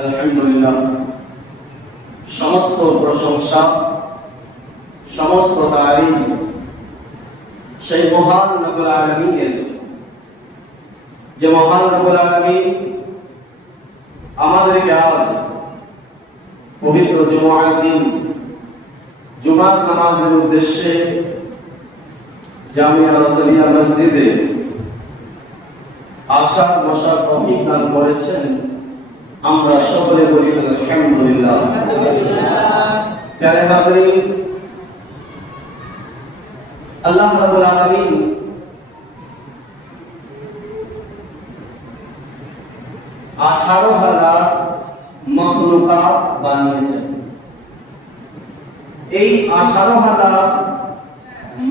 আলহামদুলিল্লাহ, সমস্ত প্রশংসা, সমস্ত তারিফ সেই মহান রব্বুল আলামিনের, যে মহান রব্বুল আলামিন আমাদেরকে আজ পবিত্র জুমার দিন জুমার নামাজের উদ্দেশ্যে জামিয়া রাসূলিয়া মসজিদে আসার বসার তৌফিক দান করেছেন। আমরা সকলে বলি আলহামদুলিল্লাহ। প্যারে হাজরিন, আল্লাহ রাব্বুল আলামিন আঠারো হাজার মখলুকাত বানিয়েছেন। এই 18,000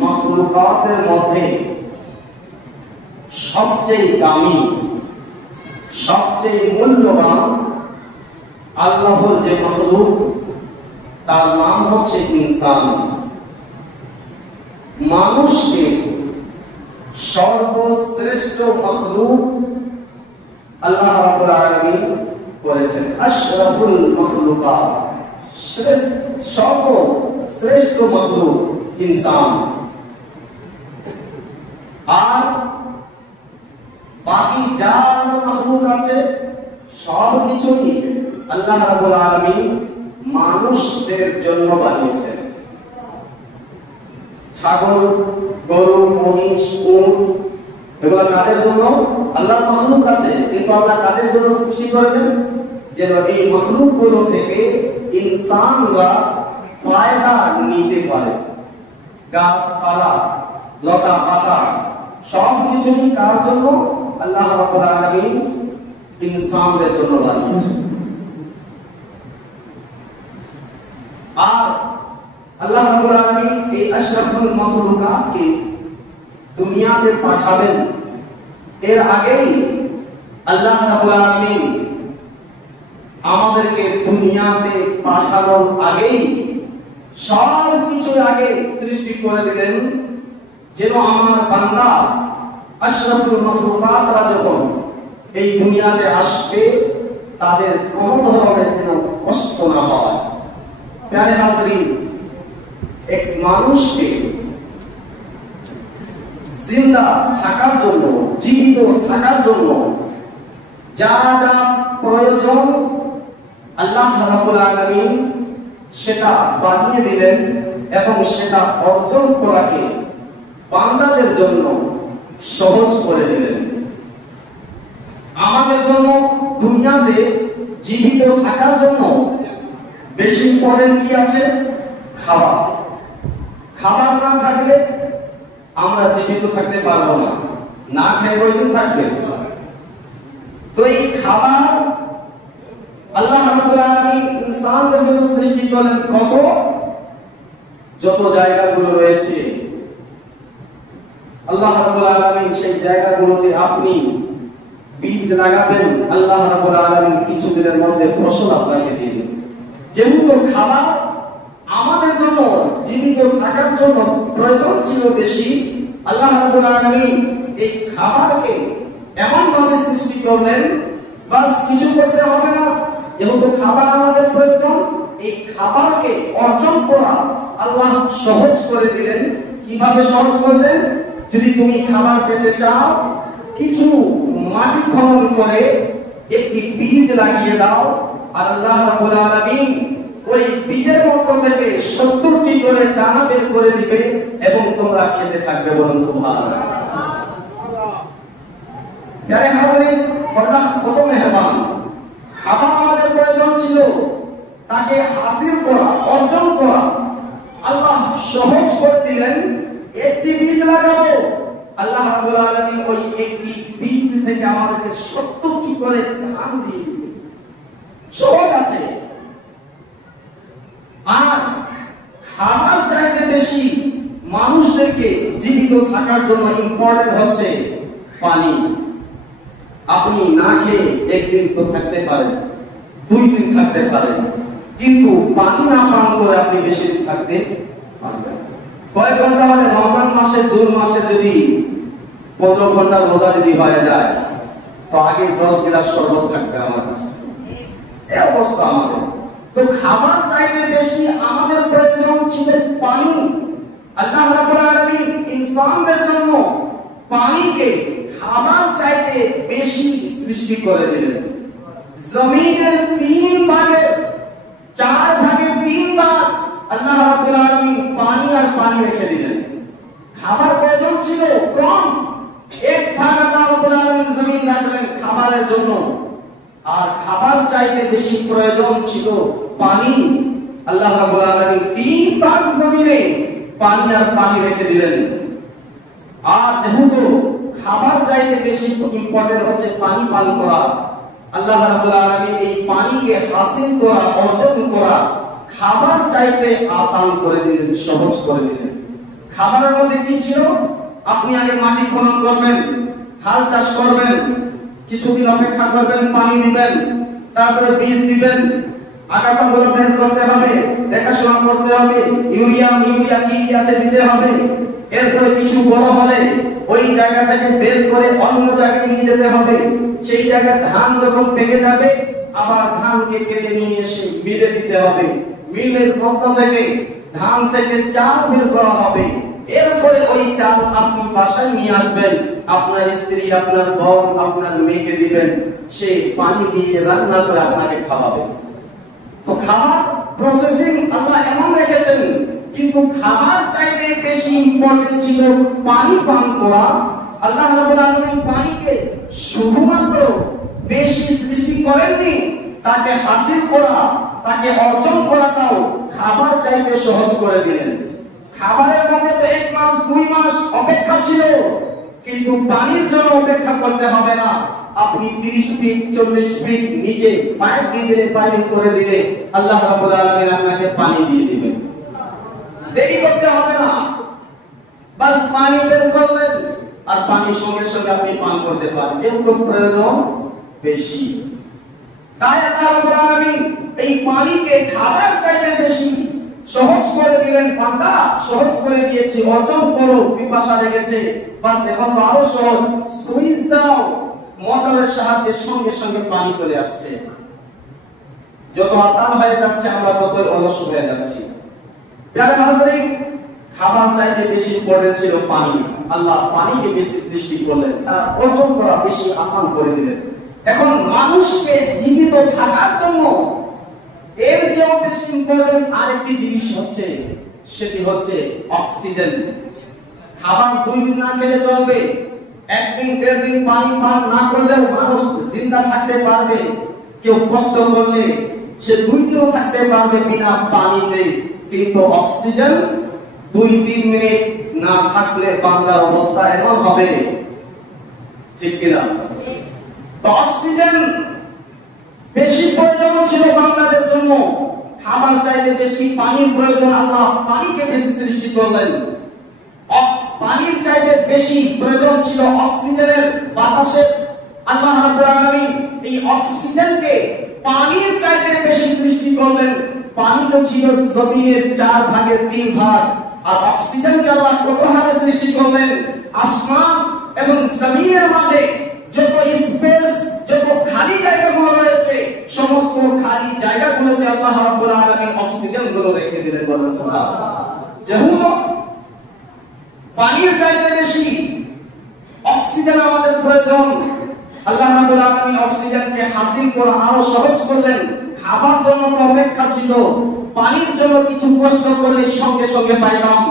মখলুকাতের মধ্যে সবচেয়ে দামি, সবচেয়ে মূল্যবান আল্লাহর যে মখলুক, তার নাম হচ্ছে ইনসান। মানুষকে সর্বশ্রেষ্ঠ মখলুক আল্লাহ রাব্বুল আলামিন করেছেন আশরাফুল মখলুকাত, সর্বশ্রেষ্ঠ মখলুক ইনসান। আর বাকি যা মখলুক আছে সব কিছুই আল্লাহ রাব্বুল আলামিন মানুষদের জন্য বানিয়েছেন। ছাগল, গরু, মহিষ, উট, এগুলো কাদের জন্য? আল্লাহর মখলুক আছে, কিন্তু আল্লাহ কাদের জন্য সৃষ্টি করেছেন? যেন এই মখলুকগুলো থেকে ইনসানরা ফায়দা নিতে পারে। গাছপালা, লতা পাতা সব কিছুই কার জন্য? আল্লাহ রাব্বুল আলামিন ইনসানদের জন্য বানিয়েছেন। আর আল্লাহ রাব্বুল আলামিন এই আশরাফুল মখলুকাতকে দুনিয়াতে পাঠাবেন, এর আগেই আল্লাহ রাব্বুল আলামিন আমাদেরকে দুনিয়াতে পাঠানোর আগেই সব কিছু আগে সৃষ্টি করে দিলেন, যেন আমার বান্দা আশরাফুল মখলুকাতরা যখন এই দুনিয়াতে আসবে তাদের কোন ধরনের যেন কষ্ট না হয়। প্যারে হাজরিন, এক মানুষকে জিন্দা থাকার জন্য, জীবিত থাকার জন্য যা যা প্রয়োজন আল্লাহ রাব্বুল আলামিন সেটা বানিয়ে দিলেন এবং সেটা অর্জন করাকে বান্দাদের জন্য সহজ করে দিলেন। আমাদের জন্য দুনিয়াতে জীবিত থাকার জন্য বেশি ইম্পর্টেন্ট কি আছে? খাবার। খাবার না থাকলে আমরা জীবিত থাকতে পারবো না, না খেয়ে কয়দিন থাকবে? তো এই খাবার আল্লাহ রাব্বুল আলামিন ইনসানদের জন্য সৃষ্টি করলেন। কত যত জায়গাগুলো রয়েছে আল্লাহ রাব্বুল আলামিন সেই জায়গাগুলোতে আপনি বীজ লাগাবেন, আল্লাহ রাব্বুল আলামিন কিছুদিনের মধ্যে ফসল আপনাকে দিয়ে দেবেন। যেহেতু খাবার আমাদের জন্য জীবিত থাকার জন্য প্রয়োজন ছিল বেশি, আল্লাহ রাব্বুল আলামিন এই খাবারকে এমন ভাবে সৃষ্টি করলেন, বাস কিছু করতে হবে না। যেহেতু খাবার আমাদের প্রয়োজন, এই খাবারকে অর্জন করা আল্লাহ সহজ করে দিলেন। কিভাবে সহজ করলেন? যদি তুমি খাবার পেতে চাও, কিছু মাটি খনন করে একটি বীজ লাগিয়ে দাও, আর আল্লাহ রাব্বুল আলামিন ওই বীজের মধ্যে থেকে 70টি করে দানা বের করে দিবে এবং তোমরা খেতে থাকবে। বলুন সুবহানাল্লাহ। প্যারে হাজরিন, আল্লাহ কত মেহেরবান। খাবার আমাদের প্রয়োজন ছিল, তাকে হাসিল করা, অর্জন করা আল্লাহ সহজ করে দিলেন। একটি বীজ লাগাবো, আল্লাহ রাব্বুল আলামিন ওই একটি বীজ থেকে আমাদেরকে 70টি করে ধান দিয়ে দিবে। সহজ আছে। আর খাবার চাইতে বেশি মানুষদেরকে জীবিত থাকার জন্য ইম্পর্টেন্ট হচ্ছে পানি। আপনি না খেয়ে একদিন তো থাকতে পারেন, 2 দিন থাকতে পারেন, কিন্তু পানি না পান করে আপনি বেশি দিন থাকতে পারবেন। কয়েক ঘন্টা মানে রমজান মাসে, জুন মাসে যদি 15 ঘন্টা রোজা যদি হয়ে যায়, তো আগে 10 গ্লাস শরবত থাকবে আমার কাছে। অবস্থা আমাদের। তো খাবার চাইতে বেশি আমাদের প্রয়োজন ছিল পানি। আল্লাহ রাব্বুল আলামিন ইনসানদের জন্য পানিকে খাবার চাইতে বেশি সৃষ্টি করে দিলেন। জমিনের 3 ভাগের 4 ভাগের 3 ভাগ আল্লাহ রাব্বুল আলামিন পানি আর পানি রেখে দিলেন। খাবার প্রয়োজন ছিল কম, 1 ভাগ আল্লাহ রাব্বুল আলামিন জমিন রাখলেন খাবারের জন্য, আর খাবার চাইতে বেশি প্রয়োজন ছিল পানি। আল্লাহ রাব্বুল আলামিন 3 ভাগ জমিনে পানি আর পানি রেখে দিলেন। আর যেহেতু খাবার চাইতে বেশি ইম্পর্টেন্ট হচ্ছে পানি পান করা, আল্লাহ রাব্বুল আলামিন এই পানিকে হাসিল করা, অর্জন করা খাবার চাইতে আসান করে দিলেন, সহজ করে দিলেন। খাবারের মধ্যে কি ছিল? আপনি আগে মাটি খনন করবেন, হাল চাষ করবেন, কিছুদিন অপেক্ষা করবেন, পানি দিবেন, তারপরে বীজ দিবেন, আগাছাগুলো বের করতে হবে, দেখাশোনা করতে হবে, ইউরিয়া কি আছে দিতে হবে। এরপরে কিছু বড় হলে ওই জায়গা থেকে বের করে অন্য জায়গায় নিয়ে যেতে হবে। সেই জায়গায় ধান যখন পেকে যাবে আবার ধানকে কেটে নিয়ে এসে মিলে দিতে হবে। মিলের মধ্য থেকে ধান থেকে চাল বের করা হবে। এরপরে ওই চাল আপনি বাসায় নিয়ে আসবেন, আপনার স্ত্রী, আপনার বউ, আপনার মেয়েকে দিবেন, সে পানি দিয়ে রান্না করে আপনাকে খাওয়াবে। তো খাবার প্রসেসিং আল্লাহ এমন রেখেছেন, কিন্তু খাবার চাইতে বেশি ইম্পর্টেন্ট ছিল পানি পান করা। আল্লাহ রাব্বুল আলামিন পানিকে শুধুমাত্র বেশি সৃষ্টি করেননি, তাকে হাসিল করা, তাকে অর্জন করাটাও খাবার চাইতে সহজ করে দিলেন। খাবারের মধ্যে তো 1 মাস 2 মাস অপেক্ষা ছিল, কিন্তু পানির জন্য অপেক্ষা করতে হবে না। আপনি 30 ফিট 40 ফিট নিচে পাইপ দিয়ে দিলে, পাইপ করে দিলে আল্লাহ রাব্বুল আলামিন আপনাকে পানি দিয়ে দিবেন। দেরি করতে হবে না, বাস পানি বের করলেন আর পানি সঙ্গে সঙ্গে আপনি পান করতে পারেন। যেহেতু প্রয়োজন বেশি, তাই আল্লাহ রাব্বুল আলামিন এই পানিকে খাবার চাইতে বেশি সহজ করে দিলেন। বান্দা সহজ করে দিয়েছি, অর্জন করো, পিপাসা লেগেছে, বাস এখন তো আরো সহজ, সুইচ দাও, মোটরের সাহায্যে সঙ্গে সঙ্গে পানি চলে আসছে। যত আসান হয়ে যাচ্ছে আমরা ততই অলস হয়ে যাচ্ছি। প্রিয় হাজরিন, খাবার চাইতে বেশি ইম্পর্টেন্ট ছিল পানি। আল্লাহ পানিকে বেশি সৃষ্টি করলেন, তার অর্জন করা বেশি আসান করে দিলেন। এখন মানুষকে জীবিত থাকার জন্য এর চেয়েও বেশি ইম্পর্টেন্ট আরেকটি জিনিস হচ্ছে, সেটি হচ্ছে অক্সিজেন। খাবার 2 দিন না খেলে চলবে, 1 দিন 1.5 দিন পানি পান না করলেও মানুষ জিন্দা থাকতে পারবে। কেউ কষ্ট করলে সে 2 দিনও থাকতে পারবে বিনা পানিতে, কিন্তু অক্সিজেন 2-3 মিনিট না থাকলে বান্দার অবস্থা এমন হবে, ঠিক কিনা? তো অক্সিজেন বেশি প্রয়োজন ছিল বান্দাদের জন্য, খাবার চাইতে বেশি পানির প্রয়োজন। আল্লাহ পানিকে বেশি সৃষ্টি করলেন। পানির চাইতে বেশি প্রয়োজন ছিল অক্সিজেনের, বাতাসের। আল্লাহ রাব্বুল আলামিন এই অক্সিজেনকে পানির চাইতে বেশি সৃষ্টি করলেন। পানি তো ছিল জমিনের 4 ভাগের 3 ভাগ, আর অক্সিজেনকে আল্লাহ কত ভাবে সৃষ্টি করলেন? আসমান এবং জমিনের মাঝে যত স্পেস, যত খালি জায়গাগুলো রয়েছে, সমস্ত খালি জায়গাগুলোতে আল্লাহ রাব্বুল আলামিন অক্সিজেন গুলো রেখে দিলেন। বলুন সুবহানাল্লাহ। যেহেতু পানির চাইতে বেশি অক্সিজেন আমাদের প্রয়োজন, আল্লাহ রাব্বুল আলামিন অক্সিজেনকে হাসিল করা আরো সহজ করলেন। খাবার জন্য তো অপেক্ষা ছিল, পানির জন্য কিছু কষ্ট করলে সঙ্গে সঙ্গে পাইলাম।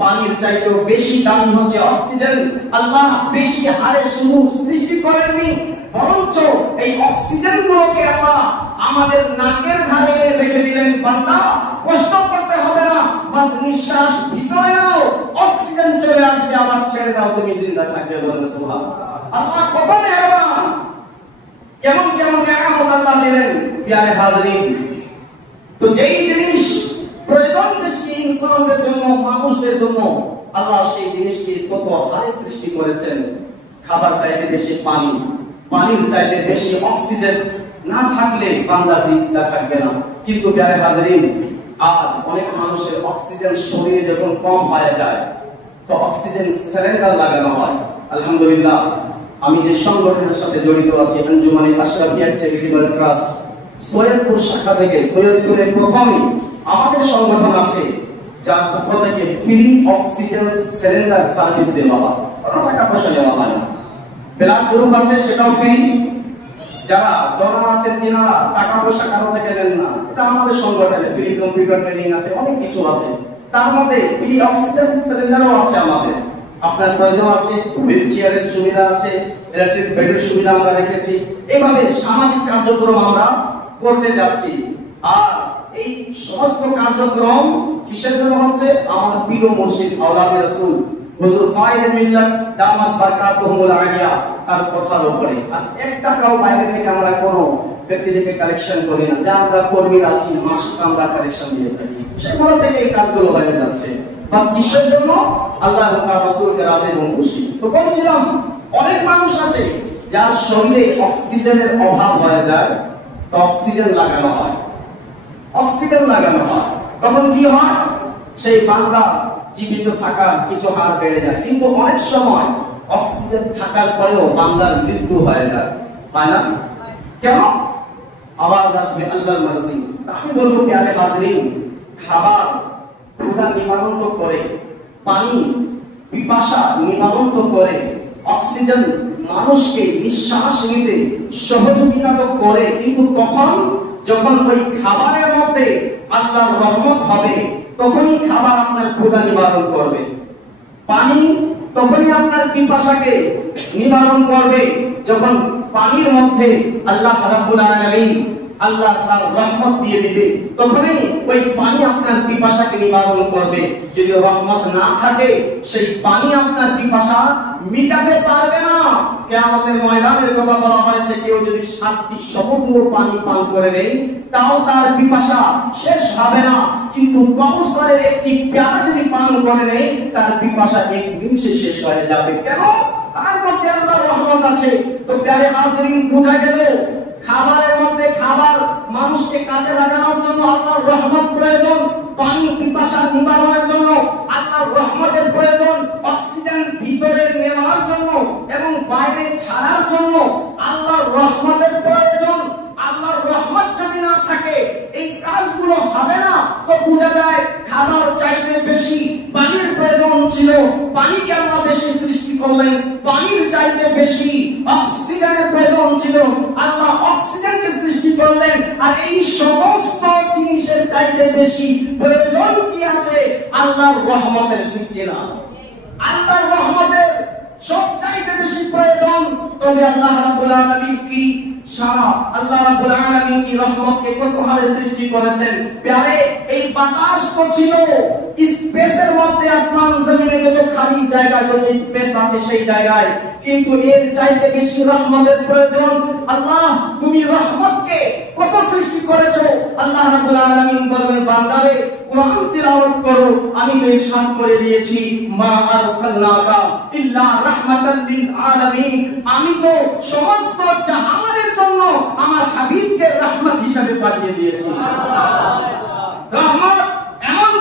পানির চাইতেও বেশি দামি হচ্ছে অক্সিজেন। আল্লাহ বেশি হারে শুধু সৃষ্টি করেননি, বরঞ্চ এই অক্সিজেন গুলোকে আল্লাহ আমাদের নাকের ধারে রেখে দিলেন। বান্দা কষ্ট করতে হবে না, বাস নিঃশ্বাস ভিতরে নাও, অক্সিজেন চলে আসবে, আবার ছেড়ে দাও, তুমি জিন্দা থাকবে। বলুন সুবহানাল্লাহ। আল্লাহ কত মেহেরবান, কেমন কেমন নিয়ামত আল্লাহ দিলেন। প্রিয় হাজরিন, তো যেই জিনিস প্রয়োজন বেশি ইনসানদের জন্য, মানুষদের জন্য, আল্লাহ সেই জিনিসকে কত হারে সৃষ্টি করেছেন। খাবার চাইতে বেশি পানি, পানির চাইতে বেশি অক্সিজেন না থাকলে বান্দা জিন্দা থাকবে না। কিন্তু প্রিয় হাজরিন, আজ অনেক মানুষের অক্সিজেন শরীরে যখন কম হয়ে যায় তো অক্সিজেন সিলিন্ডার লাগানো হয়। আলহামদুলিল্লাহ, আমি যে সংগঠনের সাথে জড়িত আছি, আঞ্জুমানে আশরাফিয়া চ্যারিটেবল ট্রাস্ট, সৈয়দপুর শাখা থেকে, সৈয়দপুরে প্রথমে আমাদের সংগঠন আছে যার পক্ষ থেকে ফ্রি অক্সিজেন সিলিন্ডার সার্ভিস দেওয়া হয়, কোনো টাকা পয়সা নেওয়া হয় না। ব্লাড গ্রুপ আছে, সেটাও ফ্রি। যারা ডোনার আছেন তিনারা টাকা পয়সা কারো থেকে নেন না, এটা আমাদের সংগঠনে ফ্রি কম্পিউটার ট্রেনিং আছে, অনেক কিছু আছে। তার মধ্যে ফ্রি অক্সিজেন সিলিন্ডারও আছে আমাদের। আপনার প্রয়োজন আছে, হুইল চেয়ারের সুবিধা আছে, ইলেকট্রিক বেডের সুবিধা আমরা রেখেছি। এইভাবে সামাজিক কার্যক্রম আমরা করতে যাচ্ছি। আর এই সমস্ত কার্যক্রম কিসের জন্য হচ্ছে? আমার প্রিয় মুর্শিদ আওলাদে রাসূল হুজুর কায়েদে মিল্লাত দামাত বারকাতুহুল আলিয়া তার কথার উপরে। আর এক টাকাও বাইরে থেকে আমরা কোনো ব্যক্তি থেকে কালেকশন করি না, যা আমরা কর্মী আছি মাসিক আমরা কালেকশন দিয়ে থাকি, সেগুলো থেকে এই কাজগুলো হয়ে যাচ্ছে। বাস কিসের জন্য? আল্লাহ এবং তার রাসূলকে রাজি এবং খুশি। তো বলছিলাম, অনেক মানুষ আছে যার শরীরে অক্সিজেনের অভাব হয়ে যায়, তো অক্সিজেন লাগানো হয়। অক্সিজেন লাগানো হয়, তখন কি হয়? সেই বান্দা জীবিত থাকার কিছু হার বেড়ে যায়, কিন্তু অনেক সময় অক্সিজেন থাকার পরেও বান্দার মৃত্যু হয়ে যায়, তাই না? কেন? আওয়াজ আসবে আল্লাহর মার্জি। আমি বলবো প্যারে হাজরিন, খাবার ক্ষুধা নিবারণ তো করে, পানি পিপাসা নিবারণ তো করে, অক্সিজেন মানুষকে নিঃশ্বাস নিতে সহযোগিতা তো করে, কিন্তু কখন? যখন ওই খাবারের মধ্যে আল্লাহর রহমত হবে, তখনই খাবার আপনার ক্ষুধা নিবারণ করবে। পানি তখনই আপনার পিপাসাকে নিবারণ করবে, যখন পানির মধ্যে আল্লাহ রাব্বুল আলামিন আল্লাহ তার রহমত দিয়ে দিবে, তখনই ওই পানি আপনার পিপাসাকে নিবারণ করবে। যদি রহমত না থাকে, সেই পানি আপনার পিপাসা মিটাতে পারবে না। কিয়ামতের ময়দানের কথা বলা হয়েছে, কেউ যদি 7টি সমুদ্র পানি পান করে নেয়, তাও তার পিপাসা শেষ হবে না, কিন্তু কাউসারের একটি পেয়ালা যদি পান করে নেয়, তার পিপাসা এক নিমিষে শেষ হয়ে যাবে। কেন? তার মধ্যে আল্লাহর রহমত আছে। তো প্যারে হাজরিন, বোঝা গেল খাবারের মধ্যে খাবার মানুষকে কাজে লাগানোর জন্য আল্লাহর রহমত প্রয়োজন, পানি পিপাসা নিবারণের জন্য আল্লাহর রহমতের প্রয়োজন, অক্সিজেন ভিতরে নেওয়ার জন্য এবং বাইরে ছাড়ার জন্য আল্লাহর রহমতের প্রয়োজন। আল্লাহর রহমত যদি না থাকে, এই কাজগুলো হবে না। তো বোঝা যায় খাবার চাইতে বেশি পানির প্রয়োজন ছিল, পানিকে আল্লাহ বেশি সৃষ্টি করলেন। পানির চাইতে বেশি অক্সিজেনের প্রয়োজন ছিল, আল্লাহ অক্সিজেনকে সৃষ্টি করলেন। আর এই সমস্ত জিনিসের চাইতে বেশি প্রয়োজন কি আছে? আল্লাহর রহমতের, ঠিক কিনা? আল্লাহর রহমতের সবচাইতে বেশি প্রয়োজন। তবে আল্লাহ রাব্বুল আলামিন কি সারা আল্লাহ রাব্বুল আলামিন কি রহমতকে কত হারে সৃষ্টি করেছেন। প্যারে এই বাতাস তো ছিল স্পেসের মধ্যে, আসমান জমিনে যত খালি জায়গা, যত স্পেস আছে সেই জায়গায়, কিন্তু এর চাইতে বেশি রহমতের প্রয়োজন। আল্লাহ তুমি রহমতকে কত সৃষ্টি করেছো। আল্লাহ রাব্বুল আলামিন বলেন, বান্দারে কুরআন তিলাওয়াত করো, আমি তো ইরশাদ করে দিয়েছি, মা আরসালনাকা ইল্লা রাহমাতাল লিল আলামিন, আমি তো সমস্ত জাহানের জন্য আমার হাবিবকে রহমত হিসেবে পাঠিয়ে দিয়েছি। রহমত এমন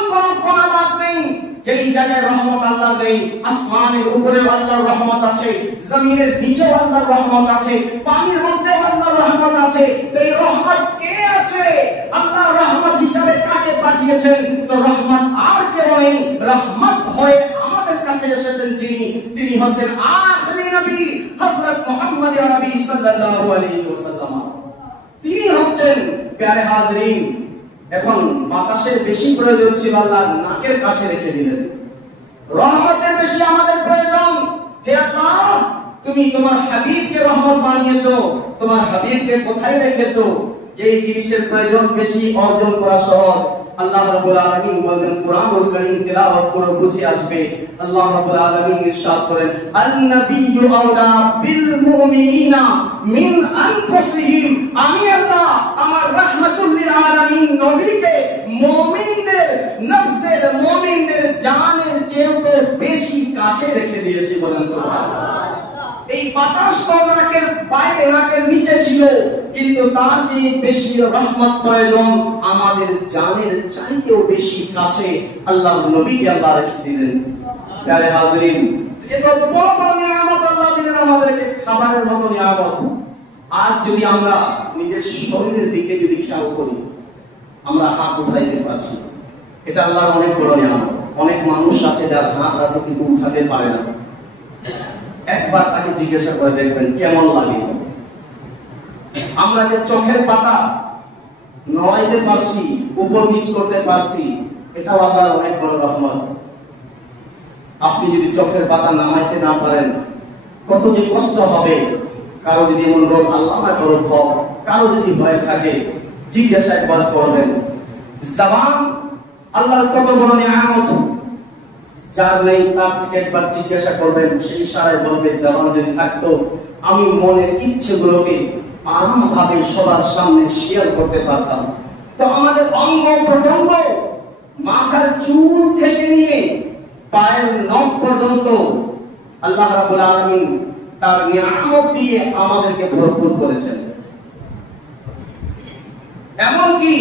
কোন বাত নেই যেই জায়গায় রহমত আল্লাহ নেই। আসমানের উপরে আল্লাহর রহমত আছে, জমিনের নিচে আল্লাহর রহমত আছে, পানির মধ্যে আল্লাহর রহমত আছে। তো এই রহমত কে আছে? আল্লাহর রহমত হিসেবে কাকে পাঠিয়েছেন? তো রহমত আর কেউ নেই, রহমত হয়ে আমাদের কাছে এসেছেন যিনি, তিনি হচ্ছেন আখিরি নবী হযরত মুহাম্মদ আরবি সাল্লাল্লাহু আলাইহি ওয়াসাল্লাম। তিনি হচ্ছেন প্যারে হাজরিন। এখন বাতাসের বেশি প্রয়োজন ছিল, আল্লাহ নাকের কাছে রেখে দিলেন। রহমতের বেশি আমাদের প্রয়োজন। হে আল্লাহ, তুমি তোমার হাবিবকে রহমত বানিয়েছো, তোমার হাবিবকে কোথায় রেখেছো? যেই জিনিসের প্রয়োজন বেশি অর্জন করা সহজ। আল্লাহ রাব্বুল আলামিন বলেন, কুরআনুল কারীম তেলাওয়াত করে বুঝে আসবে। আল্লাহ রাব্বুল আলামিন ইরশাদ করেন, আন-নাবিয়্যু আওলা বিল মুমিনিনা মিন আনফুসিহিম, আমি আল্লাহ আমার রাহমাতুল লিল আলামিন নবীকে মুমিনদের নফসের, মুমিনদের জানের চেয়ে তো বেশি কাছে রেখে দিয়েছি। বলেন সুবহানাল্লাহ। এই বাতাস তো নাকের বাইরে, নাকের নিচে ছিল, কিন্তু তার চেয়ে বেশি রহমত প্রয়োজন, আমাদের জানের চাইতেও বেশি কাছে আল্লাহর নবীকে আল্লাহ রেখে দিলেন। প্যারে হাজরিন, এত বড় বড় নিয়ামত আল্লাহ দিলেন আমাদেরকে, খাবারের মতো নিয়ামত। আর যদি আমরা নিজের শরীরের দিকে যদি খেয়াল করি, আমরা হাত উঠাইতে পারছি, এটা আল্লাহর অনেক বড় নিয়ামত। অনেক মানুষ আছে যার হাত আছে কিন্তু উঠাতে পারে না। একবার তাকে জিজ্ঞাসা করে দেখবেন কেমন লাগে। আমরা যে চোখের পাতা নড়াইতে পারছি, উপর নিচ করতে পারছি, এটাও আল্লাহর অনেক বড় রহমত। আপনি যদি চোখের পাতা নামাইতে না পারেন কত যে কষ্ট হবে। কারো যদি এমন রোগ আল্লাহ না করুক, কারো যদি ভয় থাকে, জিজ্ঞাসা একবার করবেন। জবান আল্লাহর কত বড় নিয়ামত, যার নেই তার থেকে একবার জিজ্ঞাসা করবেন, সেই ইশারায় বলবে জবান যদি থাকতো আমি মনের ইচ্ছেগুলোকে আরামভাবে সবার সামনে শেয়ার করতে পারতাম। তো আমাদের অঙ্গ প্রত্যঙ্গ, মাথার চুল থেকে নিয়ে পায়ের নখ পর্যন্ত আল্লাহ রাব্বুল আলামিন তার নিয়ামত দিয়ে আমাদেরকে ভরপুর করেছেন। এমনকি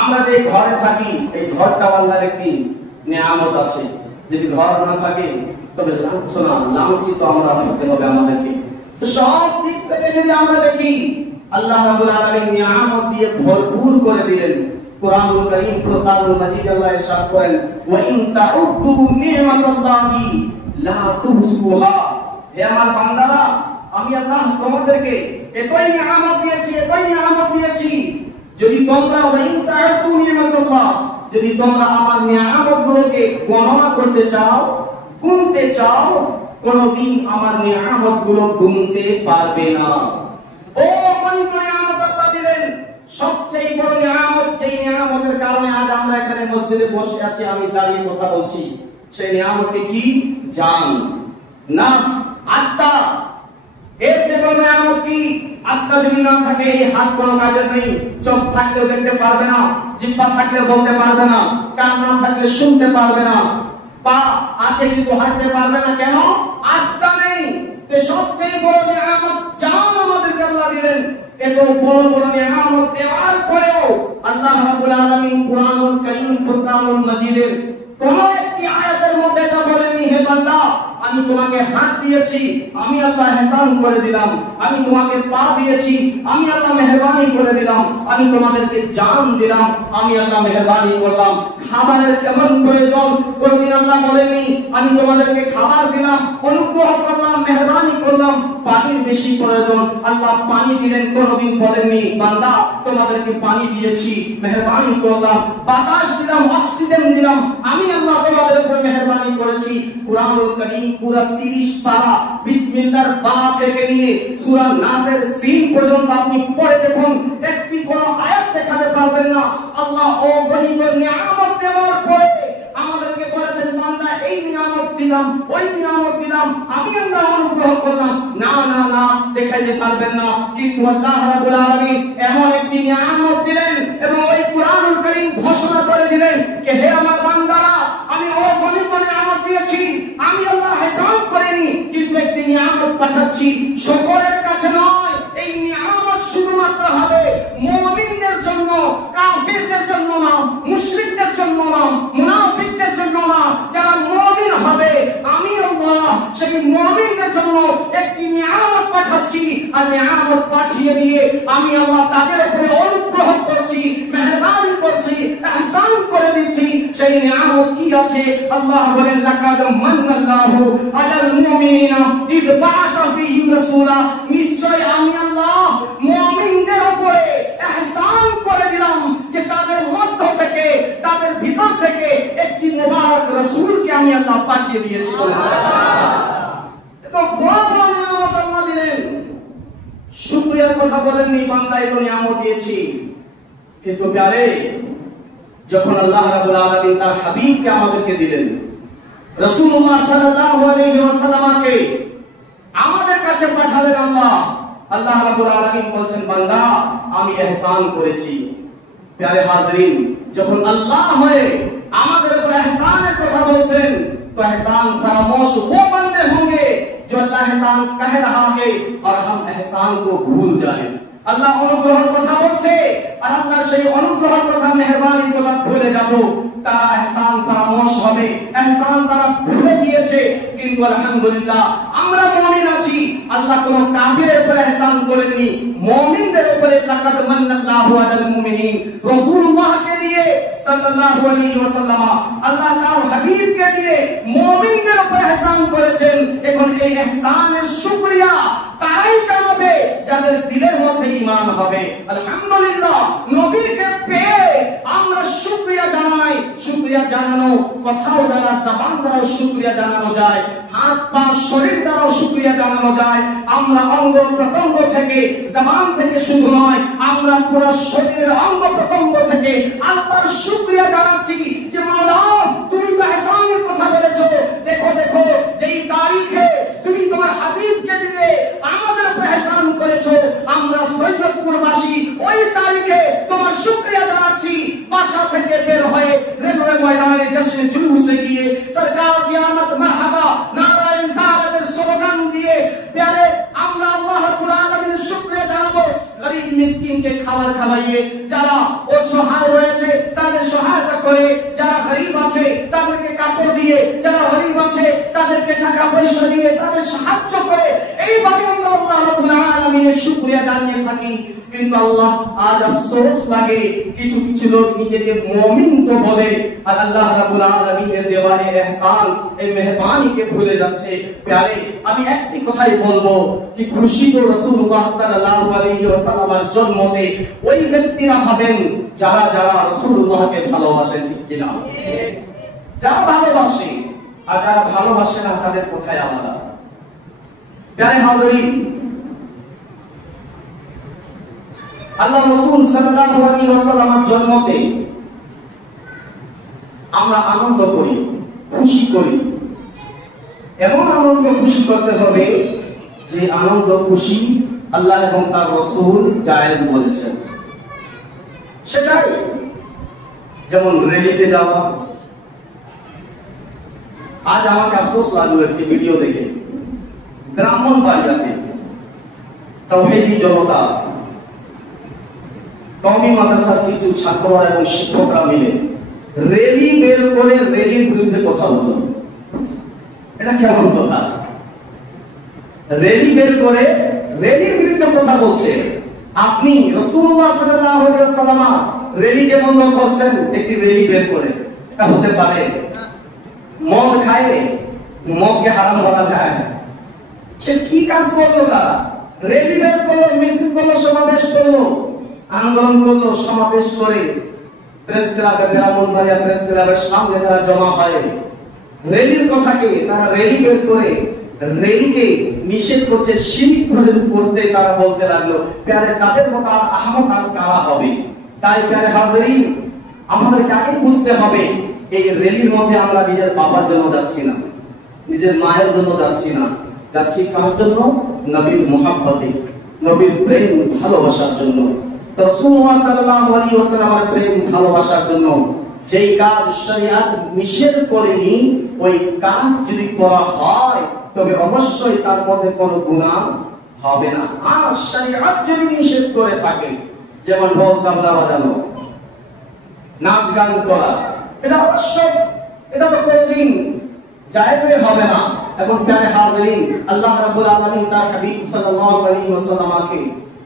আমরা যে ঘরে থাকি, এই ঘরটা আল্লাহর একটি নিয়ামত আছে। যদি ঘর না থাকে তবে লাঞ্ছনা, লাঞ্ছিত আমরা হতে হবে আমাদেরকে। তো সব দিক থেকে যদি আমরা দেখি, আল্লাহ রাব্বুল আলামিন নিয়ামত দিয়ে ভরপুর করে দিলেন। কুরআনুল কারীম ফুরকানুল মাজিদ আল্লাহ ইরশাদ করেন, ওয়া ইন তাউদ্দু নি'মাতাল্লাহি লা তুহসুহা। হে আমার বান্দারা, আমি আল্লাহ তোমাদেরকে এতই নিয়ামত দিয়েছি, এতই নিয়ামত দিয়েছি, যদি তোমরা ওয়া ইন তাউদ্দু নি'মাতাল্লাহ, যদি তোমরা আমার নিয়ামতগুলোকে গণনা করতে চাও, গুনতে চাও, কোনদিন আমার নিয়ামতগুলো গুনতে পারবে না। ও অগণিত নিয়ামত আল্লাহ দিলেন। সবচেয়ে বড় নিয়ামত, যেই নিয়ামতের কারণে আজ আমরা এখানে মসজিদে বসে আছি, আমি দাঁড়িয়ে কথা বলছি, সেই নিয়ামতটি কি? জান, নাফস, আত্মা। এর চেয়ে বড় নিয়ামত কি? আত্মা যদি না থাকে এই হাত কোনো কাজের নেই। চোখ থাকলেও দেখতে পারবে না, জিহ্বা থাকলে বলতে পারবে না, কান না থাকলে শুনতে পারবে না, পা আছে কিন্তু হাঁটতে পারবে না। কেন? আত্মা নেই। তো সবচেয়ে বড় নিয়ামত জান আমাদেরকে আল্লাহ দিলেন। এত বড় বড় নিয়ামত দেওয়ার পরেও আল্লাহ রাব্বুল আলামিন কুরআনুল কারীম ফুরকানুল মাজিদের কোন একটি আয়াতের মধ্যে এটা বলেননি, হে বান্দা আমি তোমাকে হাত দিয়েছি, আমি আল্লাহ ihsan করে দিলাম, আমি তোমাকে পা দিয়েছি, আমি আল্লাহ মেহেরবানি করে দিলাম, আমি তোমাদেরকে জান দিলাম, আমি আল্লাহ মেহেরবানি করলাম। খাবারের কেমন প্রয়োজন, কোনদিন আল্লাহ বলেননি আমি তোমাদেরকে খাবার দিলাম, অনুগ্রহ করলাম, মেহেরবানি করলাম। পানির বেশি প্রয়োজন, আল্লাহ পানি দিলেন, কোনদিন বলেননি বান্দা তোমাদেরকে পানি দিয়েছি, মেহেরবানি করলাম। বাতাস দিলাম, অক্সিজেন দিলাম, আমি আল্লাহ তোমাদের উপর মেহেরবানি করেছি। কুরআনুল কারীম পুরা 30 পারা বিসমিল্লাহর বা থেকে নিয়ে সূরা নাসের সিন পর্যন্ত আপনি পড়ে দেখুন, একটি কোন আয়াত দেখাতে পারবেন না আল্লাহ অগণিত নিয়ামত দেওয়ার পরে আমাদেরকে বলেছেন বান্দা এই নিয়ামত দিলাম, ওই নিয়ামত দিলাম, আমি আল্লাহ অনুগ্রহ করলাম। না না না, দেখাইতে পারবেন না। কিন্তু আল্লাহ রাব্বুল আলামিন এমন একটি নিয়ামত দিলেন এবং ওই কুরআনুল কারীম ঘোষণা করে দিলেন যে হে আমার বান্দারা, আমি অগণিত নিয়ামত দিয়েছি, আমি আল্লাহ ihsan করিনি, কিন্তু একটি নিয়ামত পাঠাচ্ছি, সকলের কাছে নয়। এই নিয়ামত শুধুমাত্র হবে মুমিনদের জন্য, কাফিরদের জন্য না, মুশরিকদের জন্য না, মুনাফিকদের জন্য না। যারা মুমিন হবে আমি আল্লাহ সেই মুমিনদের জন্য একটি নিয়ামত পাঠাচ্ছি। আর নিয়ামত পাঠিয়ে দিয়ে আমি আল্লাহ তাদের উপরে অনুগ্রহ করছি, মেহেরবানি করছি, ihsan করে দিচ্ছি। সেই নিয়ামত কি আছে? আল্লাহ বলেন লাকাদ মান্নাল্লাহু আলাল মুমিনিনা ইয বাআসা ফীহিম রাসূলা। নিশ্চয় আমি আল্লাহ মুমিনদের উপরে ihsan করে দিলাম যে তাদের মধ্য থেকে, তাদের ভিতর থেকে একটি মুবারক রাসূলকে আমি আল্লাহ পাঠিয়ে দিয়েছি। তো বড় বড় নিয়ামত আল্লাহ দিলেন, শুকরিয়ার কথা বলেননি বান্দা এই নিয়ামত দিয়েছি। কিন্তু প্যারে যখন আল্লাহ রাব্বুল আলামিন তার হাবিবকে আমাদেরকে দিলেন, রাসূলুল্লাহ সাল্লাল্লাহু আলাইহি ওয়াসাল্লামকে আমাদের কাছে পাঠালেন, আল্লাহ রাব্বুল আলামিন বলছেন বান্দা আমি ihsan করেছি। প্যারে হাজরিন, যখন আল্লাহ হয়ে আমাদের উপর ihsanের কথা বলছেন तो एहसान फरामोश वो बंदे होंगे जो अल्लाह एहसान कह रहा है और हम एहसान को भूल जाएं। আল্লাহ অনুগ্রহের কথা বলছে আর আল্লাহ সেই অনুগ্রহের কথা, মেহেরবানির কথা ভুলে যাব। তারা ihsan ফরামোশ হবে, ihsan তারা ভুলে গিয়েছে। কিন্তু আলহামদুলিল্লাহ আমরা মুমিন আছি, আল্লাহ কোন কাফিরের উপর ihsan করেননি, মুমিনদের উপরে লাকাদ মান্নাল্লাহু আলাল মুমিনিন, রাসূলুল্লাহকে দিয়ে সাল্লাল্লাহু আলাইহি ওয়াসাল্লাম আল্লাহ তার হাবিবকে দিয়ে মুমিনদের উপর ihsan করেছেন। এখন এই ihsanের শুকরিয়া তারাই জানাবে যাদের দিলের মধ্যে ঈমান হবে। আলহামদুলিল্লাহ, নবীকে পেয়ে আমরা শুকরিয়া জানাই। শুকরিয়া জানানো কথাও দ্বারা, জবান দ্বারা শুকরিয়া জানানো যায়, হাত পা শরীর দ্বারাও শুকরিয়া জানানো যায়। আমরা অঙ্গ প্রত্যঙ্গ থেকে, জবান থেকে শুধু নয়, আমরা পুরো শরীরের অঙ্গ প্রত্যঙ্গ থেকে আল্লাহর শুকরিয়া জানাচ্ছি যে মাওলা তুমি তো ihsanের কথা বলেছো। দেখো দেখো, যেই তারিখে তুমি তোমার হাবিবকে দিয়ে আমাদের উপর ihsan করেছো, আমরা সৈয়দপুরবাসী ওই তারিখে তোমার শুকরিয়া জানাচ্ছি। বাসা থেকে বের হয়ে রেলওয়ে ময়দানে জশ্নে জুলুসে গিয়ে সরকার কিয়ামত মারহাবা নারায়ে রিসালাতের স্লোগান দিয়ে প্যারে আমরা আল্লাহ রাব্বুল আলামিনের শুকরিয়া জানাবো। গরীব মিসকিনকে খাবার খাওয়াইয়ে, যারা অসহায় রয়েছে তাদের সহায়তা করে, যারা গরীব আছে তাদেরকে কাপড় দিয়ে, যারা গরীব আছে তাদেরকে টাকা পয়সা দিয়ে তাদের সাহায্য করে, এইভাবে আমরা আল্লাহ রাব্বুল আলামিনের শুকরিয়া জানিয়ে থাকি। কিন্তু আল্লাহ আজ আফসোস লাগে, কিছু কিছু লোক নিজেকে মুমিন তো বলে আর আল্লাহ রাব্বুল আলামিনের দেওয়া এই ihsan, এই মেহেরবানিকে ভুলে যাচ্ছে। প্যারে আমি একটি কথাই বলবো কি খুশি তো রাসূলুল্লাহ সাল্লাল্লাহু আলাইহি ওয়াসাল্লামের জন্মতে ওই ব্যক্তিরা হবেন যারা যারা রাসূলুল্লাহকে ভালোবাসেন, ঠিক কিনা? যারা ভালোবাসে আর যারা ভালোবাসে না তাদের কোথায় আলাদা। প্যারে হাজিরিন, আল্লাহ রাসূল সাল্লাল্লাহু আলাইহি ওয়াসাল্লামের জন্মতে আমরা আনন্দ করি, খুশি করি। এমন আনন্দ খুশি করতে হবে যে আনন্দ খুশি আল্লাহ এবং তার রাসূল জায়েজ বলেছেন। সেটাই যেমন রেলিতে যাওয়া। আজ আমাকে আফসোস লাগলো একটি ভিডিও দেখে, ব্রাহ্মণবাড়িয়াতে তাওহীদি জনতা, কওমি মাদ্রাসার কিছু ছাত্ররা এবং শিক্ষকরা মিলে রেলি বের করে রেলির বিরুদ্ধে কথা বলল। এটা কেমন কথা? রেলি বের করে রেলির বিরুদ্ধে কথা বলছে। আপনি রাসূলুল্লাহ সাল্লাল্লাহু আলাইহি ওয়াসাল্লাম রেলিকে বন্ধ করছেন একটি রেলি বের করে? এটা হতে পারে? মদ খায়, মদকে হারাম করা যায়? সে কি কাজ করলো? তারা রেলি বের করলো, মিছিল করলো, সমাবেশ করলো, আন্দোলন করলো, সমাবেশ করে প্রেস ক্লাবে, ব্রাহ্মণবাড়িয়া প্রেস ক্লাবের সামনে তারা জমা হয়। রেলির কথাকে তারা রেলি বের করে রেলিকে নিষেধ করছে, শিরিক করতে তারা বলতে লাগলো। প্যারে তাদের মতো আহমদ আর কারা হবে? তাই প্যারে হাজিরিন, আমাদেরকে আগে বুঝতে হবে এই রেলির মধ্যে আমরা নিজের বাবার জন্য যাচ্ছি না, নিজের মায়ের জন্য যাচ্ছি না, যাচ্ছি কার জন্য? নবীর মুহাব্বতে, নবীর প্রেম ভালোবাসার জন্য, রাসূলুল্লাহ সাল্লাল্লাহু আলাইহি ওয়াসাল্লামের প্রেম ভালোবাসার জন্য। যেই কাজ শরীয়ত নিষেধ করেনি ওই কাজ যদি করা হয় তবে অবশ্যই তার মধ্যে কোনো গুনাহ হবে না। আর শরীয়ত যদি নিষেধ করে থাকে, যেমন ঢোল তবলা বাজানো, নাচ গান করা, এটা অবশ্যই, এটা তো কোনদিন জায়েজ হবে না। এখন প্যারে হাজিরিন, আল্লাহ রাব্বুল আলামিন তার হাবিব সাল্লাল্লাহু আলাইহি ওয়াসাল্লামকে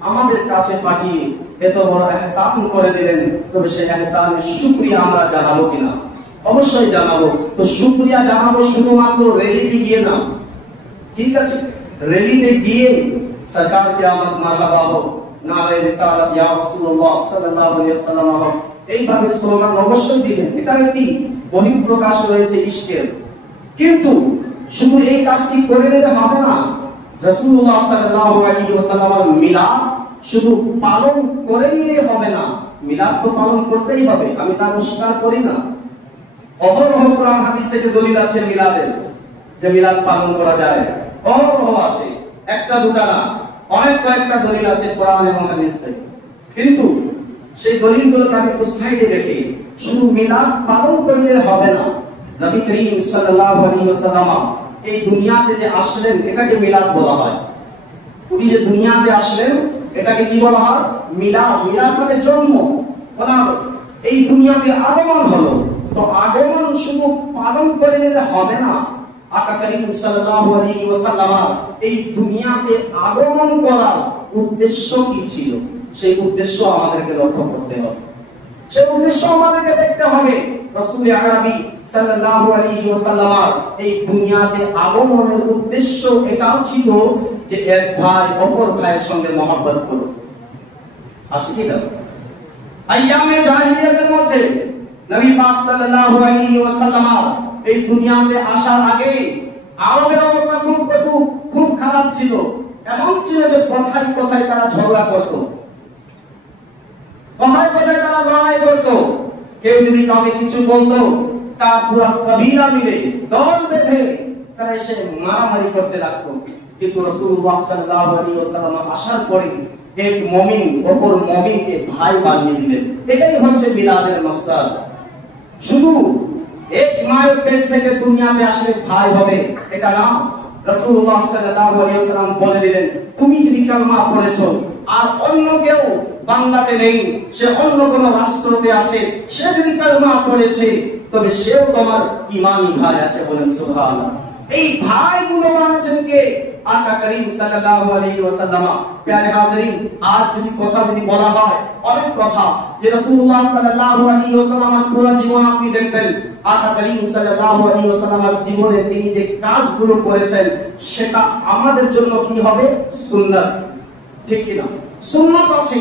আমাদের কাছে পাঠিয়ে এত বড় ihsan করে দিলেন, তবে সেই ihsaনের শুকরিয়া আমরা জানাবো কিনা? অবশ্যই জানাবো। তো শুকরিয়া জানাবো শুধুমাত্র রেলিতে গিয়ে না, ঠিক আছে? রেলিতে গিয়ে সরকার কিয়ামত মারহাবা হোক, নারায়ে রিসালাত ইয়া রাসূলুল্লাহ সাল্লাল্লাহু আলাইহি ওয়াসাল্লাম হোক, এইভাবে স্লোগান অবশ্যই দিবেন। এটা একটি বহিঃপ্রকাশ রয়েছে ইশকের। কিন্তু শুধু এই কাজটি করে নিলে হবে না। রাসূলুল্লাহ সাল্লাল্লাহু আলাইহি ওয়াসাল্লামের মিলাদ শুধু পালন করে নিলে হবে না, মিলাদ তো পালন করতেই হবে, আমি তা অস্বীকার করি না। অহরহ কোরআন হাদিস থেকে দলিল আছে মিলাদের, যে মিলাদ পালন করা যায়, অহরহ আছে, একটা দুটা না, অনেক কয়েকটা দলিল আছে কোরআন এবং হাদিস থেকে। কিন্তু সেই দলিলগুলোকে আমি একটু সাইডে রেখে শুধু মিলাদ পালন করলে হবে না। নবী করিম সাল্লাল্লাহু আলাইহি ওয়াসাল্লাম এই দুনিয়াতে যে আসলেন এটাকে মিলাদ বলা হয়। উনি যে দুনিয়াতে আসলেন এটাকে কি বলা হয়? মিলাদ। মিলাদ মানে জন্ম। ওনার এই দুনিয়াতে আগমন হলো, তো আগমন শুধু পালন করে নিলে হবে না, আকা করিম সাল্লাল্লাহু আলাইহি ওয়াসাল্লাম এই দুনিয়াতে আগমন করার উদ্দেশ্য কি ছিল, সেই উদ্দেশ্য আমাদেরকে লক্ষ্য করতে হবে, সেই উদ্দেশ্য আমাদেরকে দেখতে হবে। রাসূল আকরাম সাল্লাল্লাহু আলাইহি ওয়াসাল্লাম এই দুনিয়াতে আগমনের উদ্দেশ্য এটা ছিল যে এক ভাই অপর ভাইয়ের সঙ্গে মহব্বত করুক। আছে কি না? আইয়ামে জাহিলিয়াতের মধ্যে নবী পাক সাল্লাল্লাহু আলাইহি ওয়াসাল্লাম এই দুনিয়াতে আসার আগে আরবের অবস্থা খুব কটু, খুব খারাপ ছিল। এমন ছিল যে কথায় কথায় তারা ঝগড়া করত, কথায় কথায় তারা লড়াই করত। কেউ যদি কাউকে কিছু বলতো, তার পুরো কবিরা মিলে দল বেঁধে তারা এসে মারামারি করতে লাগতো। কিন্তু রাসূলুল্লাহ সাল্লাল্লাহু আলাইহি ওয়াসাল্লাম আসার পরে এক মুমিন অপর মুমিনকে ভাই বানিয়ে দিলেন। এটাই হচ্ছে মিলাদের মাকসাদ। শুধু এক মায়ের পেট থেকে দুনিয়াতে আসলে ভাই হবে এটা না, রাসূলুল্লাহ সাল্লাল্লাহু আলাইহি ওয়াসাল্লাম বলে দিলেন, তুমি যদি কালমা পড়েছো আর অন্য কেউ বাংলাতে নেই, সে অন্য কোন রাষ্ট্রতে আছে, সে যদি কালমা পড়েছে তবে সেও তোমার ঈমানি ভাই আছে। বলেন সুবহানাল্লাহ। এই ভাইগুলো বানাচ্ছেন কে? আকা করিম সাল্লাল্লাহু আলাইহি ওয়াসাল্লাম। প্যারে হাজিরিন, আর যদি কথা যদি বলা হয় অনেক কথা, যে রাসূলুল্লাহ সাল্লাল্লাহু আলাইহি ওয়াসাল্লামের পুরো জীবন আপনি দেখবেন, আকা করিম সাল্লাল্লাহু আলাইহি ওয়াসাল্লামের জীবনে তিনি যে কাজগুলো করেছেন সেটা আমাদের জন্য কি হবে? সুন্নাত। ঠিক কি না? সুন্নাত আছে,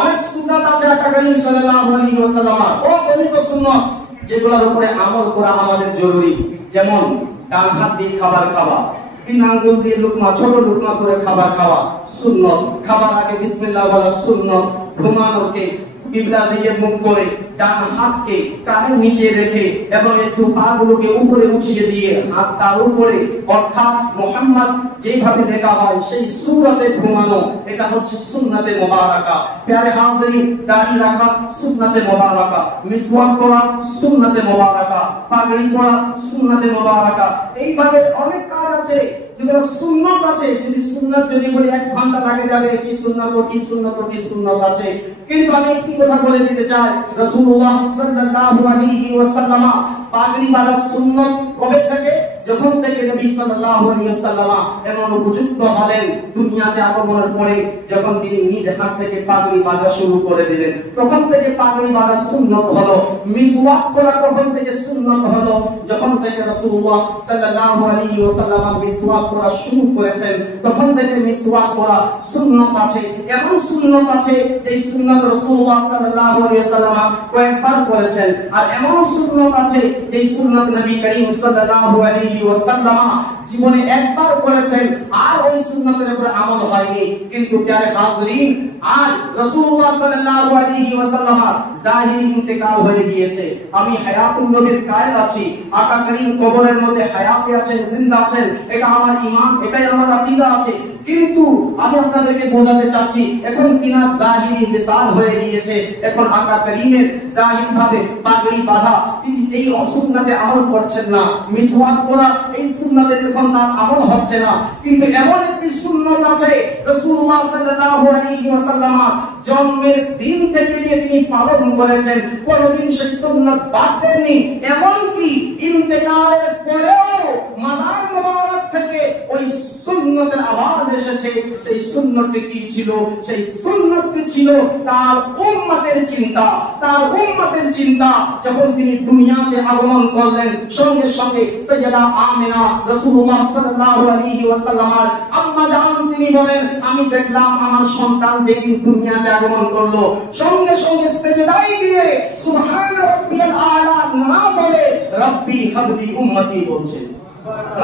অনেক সুন্নাত আছে আকা করিম সাল্লাল্লাহু আলাইহি ওয়াসাল্লামের, ও গণিত সুন্নাত যেগুলোর উপরে আমল করা আমাদের জরুরি। যেমন ডান হাত দিয়ে খাবার খাওয়া, 3 আঙ্গুল দিয়ে লুকমা, ছোট লুকমা করে খাবার খাওয়া সুন্নাত। খাবার আগে বিসমিল্লাহ বলা সুন্নাত। ঘুমানোকে কিবলা দিকে মুখ করে ডান হাতকে কানের নিচে রেখে এবং একটু পাগুলোকে উপরে উঠিয়ে দিয়ে হাত তার উপরে, অর্থাৎ মুহাম্মদ যেভাবে লেখা হয় সেই সূরাতে ঘুমানো, এটা হচ্ছে সুন্নাতে মুবারাকা। প্যারে হাজিরিন, দাড়ি রাখা সুন্নাতে মুবারাকা, মিসওয়াক করা সুন্নাতে মুবারাকা, পাগড়ি পরা সুন্নাতে মুবারাকা। এইভাবে অনেক কাজ আছে যেগুলো সুন্নাত আছে। যদি সুন্নাত যদি বলি 1 ঘন্টা লাগে যাবে, কি সুন্নাত কি সুন্নাত কি সুন্নাত আছে। কিন্তু আমি একটি কথা বলে দিতে চাই, রাসূলুল্লাহ সাল্লাল্লাহু আলাইহি ওয়াসাল্লাম পাগড়ি বাঁধা সুন্নাত কবে থেকে? যখন থেকে নবী সাল্লাল্লাহু আলাইহি ওয়াসাল্লাম এমন উপযুক্ত হলেন দুনিয়াতে আগমনের পরে, যখন তিনি নিজ হাত থেকে পাগড়ি বাঁধা শুরু করে দিলেন, তখন থেকে পাগড়ি বাঁধা সুন্নাত হলো। মিসওয়াক করা কখন থেকে সুন্নাত হলো? যখন থেকে রাসূলুল্লাহ সাল্লাল্লাহু আলাইহি ওয়াসাল্লাম মিসওয়াক করা শুরু করেছেন, তখন থেকে মিসওয়াক করা সুন্নাত আছে। এমন সুন্নাত আছে যে সুন্নাত রাসূলুল্লাহ সাল্লাল্লাহু আলাইহি ওয়াসাল্লাম কয়েকবার করেছেন, আর এমন সুন্নাত আছে যে সুন্নাত নবী করিম সাল্লাল্লাহু আলাইহি ওয়াসাল্লাম জীবনে একবার করেছেন আর ওই সুন্নাতের উপর আমল হয়নি। কিন্তু প্যারে হাজিরিন, আজ রাসূলুল্লাহ সাল্লাল্লাহু আলাইহি ওয়াসাল্লাম জাহিরি ইন্তেকাল হয়ে গিয়েছে। আমি হায়াতুন নবীর কায়েল আছি, আকা করিম কবরের মধ্যে হায়াতে আছেন, জিন্দা আছেন, এটা আমার ঈমান, এটাই আমার আকীদা আছে। কিন্তু আমি আপনাদেরকে বোঝাতে চাচ্ছি, এখন তিনার জাহিরি বিসাল হয়ে গিয়েছে। এখন আকা করিমের জাহির ভাবে পাগড়ি বাঁধা, তিনি এই সুন্নাতে আমল করছেন না। মিসওয়াক করা এই সুন্নাতে এখন তার আমল হচ্ছে না। কিন্তু এমন একটি সুন্নাত আছে রাসূলুল্লাহ সাল্লাল্লাহু আলাইহি ওয়াসাল্লাম জন্মের দিন থেকে নিয়ে তিনি পালন করেছেন, কোনদিন সেই সুন্নাত বাদ দেননি। এমনকি ইন্তেকালের পরেও মাজার মুবারক থেকে ওই সুন্নতের আওয়াজ এসেছে। সেই সুন্নতটি কি ছিল? সেই সুন্নতটি ছিল তার উম্মতের চিন্তা। তার উম্মতের চিন্তা যখন তিনি দুনিয়াতে আগমন করলেন, সঙ্গে সঙ্গে সাইয়্যিদা আমিনা রাসূলুল্লাহ সাল্লাল্লাহু আলাইহি ওয়াসাল্লামের আম্মা জান তিনি বলেন, আমি দেখলাম আমার সন্তান যেদিন দুনিয়াতে আগমন করলো, সঙ্গে সঙ্গে সিজদায় গিয়ে সুবহান রাব্বিয়াল আলা না বলে রব্বি হাবলি উম্মতি বলছেন,